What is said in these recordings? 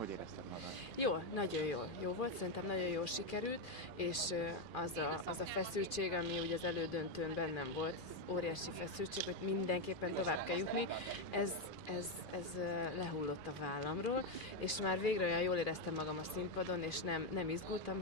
Hogy érezted magad? Jó, nagyon jó volt, szerintem nagyon jól sikerült, és az a feszültség, ami ugye az elődöntőn bennem volt, óriási feszültség, hogy mindenképpen tovább kell jutni, ez lehullott a vállamról, és már végre olyan jól éreztem magam a színpadon, és nem izgultam,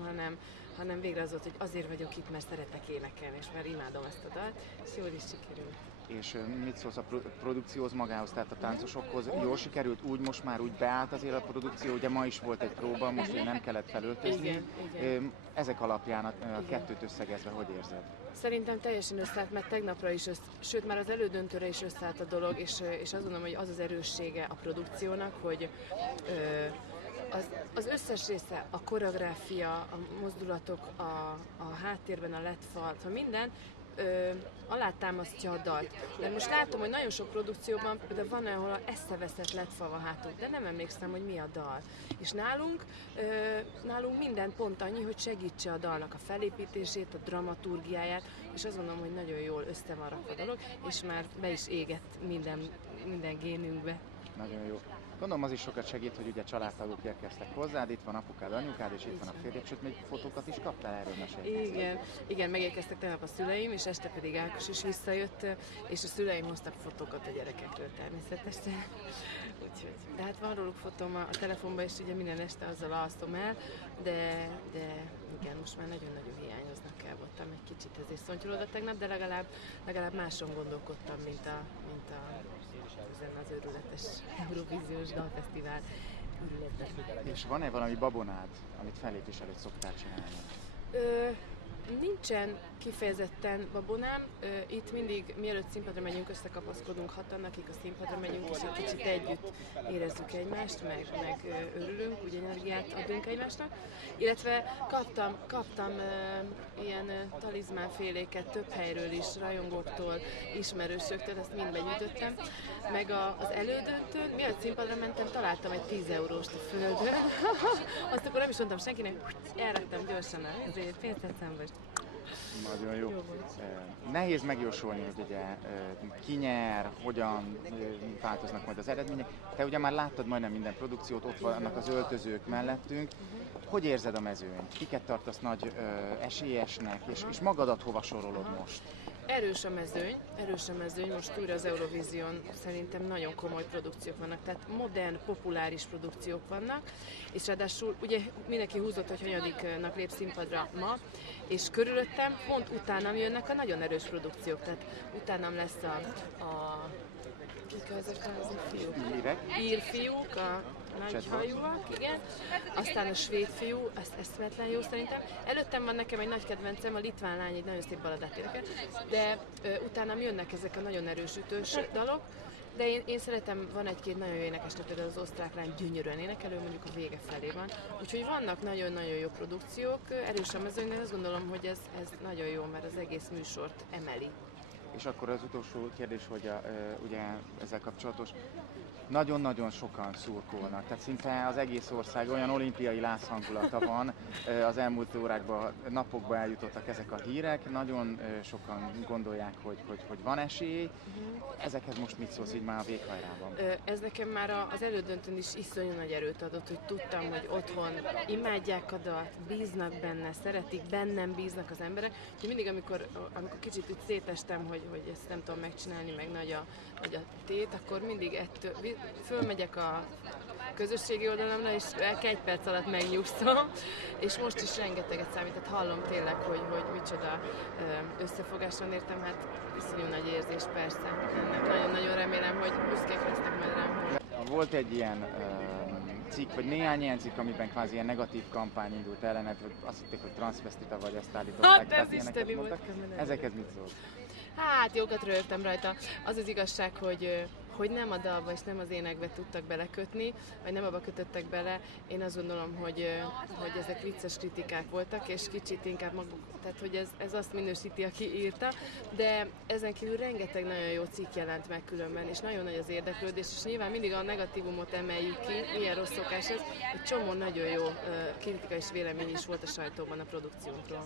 hanem végre az volt, hogy azért vagyok itt, mert szeretek énekelni, és már imádom ezt a dalt, és jól is sikerült. És mit szólsz a produkcióhoz magához, tehát a táncosokhoz? Jól sikerült, most már úgy beállt azért a produkció, ugye ma is volt egy próba, most ugye nem kellett felöltözni. Igen. Ezek alapján a kettőt összegezve, hogy érzed? Szerintem teljesen összeállt, mert tegnapra is, sőt már az elődöntőre is összeállt a dolog, és azt gondolom, hogy az az erőssége a produkciónak, hogy az összes része, a koreográfia, a mozdulatok, a háttérben a LED fal, szóval minden alátámasztja a dalt. De most látom, hogy nagyon sok produkcióban de van, ahol eszeveszett LED fal van hátul, de nem emlékszem, hogy mi a dal. És nálunk minden pont annyi, hogy segítse a dalnak a felépítését, a dramaturgiáját, és azt gondolom, hogy nagyon jól össze van rakva a dolog, és már be is égett minden génünkbe. Nagyon jó. Gondolom az is sokat segít, hogy ugye családtagok érkeztek hozzád, itt van apukád, anyukád, és itt van a férjed, sőt még fotókat is kaptál, erről mesélj. Igen, megérkeztek tegnap a szüleim, és este pedig Ákos is visszajött, és a szüleim hoztak fotókat a gyerekekről természetesen. Úgyhogy, de hát van róluk fotóm a telefonban, és ugye minden este azzal alszom el, de igen, most már nagyon-nagyon hiányoznak el, voltam egy kicsit ezért szontyolódott tegnap, de legalább máson gondolkodtam, mint ezen az őrületes Eurovíziós Dalfesztivál őrületben. És van-e valami babonád, amit fellépés előtt szoktál csinálni? Nincsen kifejezetten babonám. Itt mindig, mielőtt színpadra megyünk, összekapaszkodunk hatan, akik a színpadra megyünk, és egy kicsit együtt érezzük egymást, meg örülünk, úgy energiát adunk egymásnak. Illetve kaptam ilyen talizmánféléket több helyről is, rajongóktól, ismerősöktől, ezt mind begyűjtöttem. Meg az elődöntőn, mielőtt színpadra mentem, találtam egy 10 euróst a földön. Azt akkor nem is mondtam senkinek, elraktam gyorsan a pénztárcámba. Nagyon jó. Nehéz megjósolni, hogy ugye ki nyer, hogyan változnak majd az eredmények. Te ugye már láttad majdnem minden produkciót, ott vannak az öltözők mellettünk. Hogy érzed a mezőnyt? Kiket tartasz nagy esélyesnek, és magadat hova sorolod most? Erős a mezőny, most újra az Eurovízión szerintem nagyon komoly produkciók vannak, tehát modern, populáris produkciók vannak, és ráadásul ugye mindenki húzott, hogy hanyadiknak lép színpadra ma, és körülöttem pont utánam jönnek a nagyon erős produkciók, tehát utánam lesz kik azok az fiúk? Írfiúk, a nagyhajúak, igen. Aztán a svéd fiú, az eszméletlen jó szerintem. Előttem van nekem egy nagy kedvencem, a litván lány, egy nagyon szép baladát énekel, de utánam jönnek ezek a nagyon erős ütős dalok. De én szeretem, van egy-két nagyon jó énekesnő, például az osztrák lány gyönyörűen énekelő, mondjuk a vége felé van. Úgyhogy vannak nagyon-nagyon jó produkciók, erős a mezőny, de azt gondolom, hogy ez nagyon jó, mert az egész műsort emeli. És akkor az utolsó kérdés, hogy ugye ezzel kapcsolatos, nagyon-nagyon sokan szurkolnak, tehát szinte az egész ország olyan olimpiai lázhangulata van, az elmúlt órákban, napokban eljutottak ezek a hírek, nagyon sokan gondolják, hogy van esély. Ezekhez most mit szólsz így már a véghajrában? Ez nekem már az elődöntőn is iszonyú nagy erőt adott, hogy tudtam, hogy otthon imádják a dalt, bíznak benne, szeretik, bennem bíznak az emberek. Úgyhogy mindig, amikor kicsit úgy szétestem, hogy ezt nem tudom megcsinálni, meg nagy a tét, akkor mindig fölmegyek a közösségi oldalamra, és egy perc alatt megnyugszom, és most is rengeteget számít, tehát hallom tényleg, hogy micsoda összefogás van értem, hát iszonyú nagy érzés persze. Nagyon-nagyon remélem, hogy büszkék lesznek majd rám. Volt egy ilyen cikk, vagy néhány ilyen cikk, amiben kvázi ilyen negatív kampány indult ellened, hogy azt hitték, hogy transzvestita vagy, ezt állították. Hát ez isteni volt. Ezekhez mit szól? Hát jókat röhögtem rajta. Az igazság, hogy nem a dalba és nem az énekbe tudtak belekötni, vagy nem abba kötöttek bele. Én azt gondolom, hogy ezek vicces kritikák voltak, és kicsit inkább maguk, tehát hogy ez azt minősíti, aki írta, de ezen kívül rengeteg nagyon jó cikk jelent meg különben, és nagyon nagy az érdeklődés, és nyilván mindig a negatívumot emeljük ki, milyen rossz szokás ez. Egy csomó nagyon jó kritika és vélemény is volt a sajtóban a produkciónkról.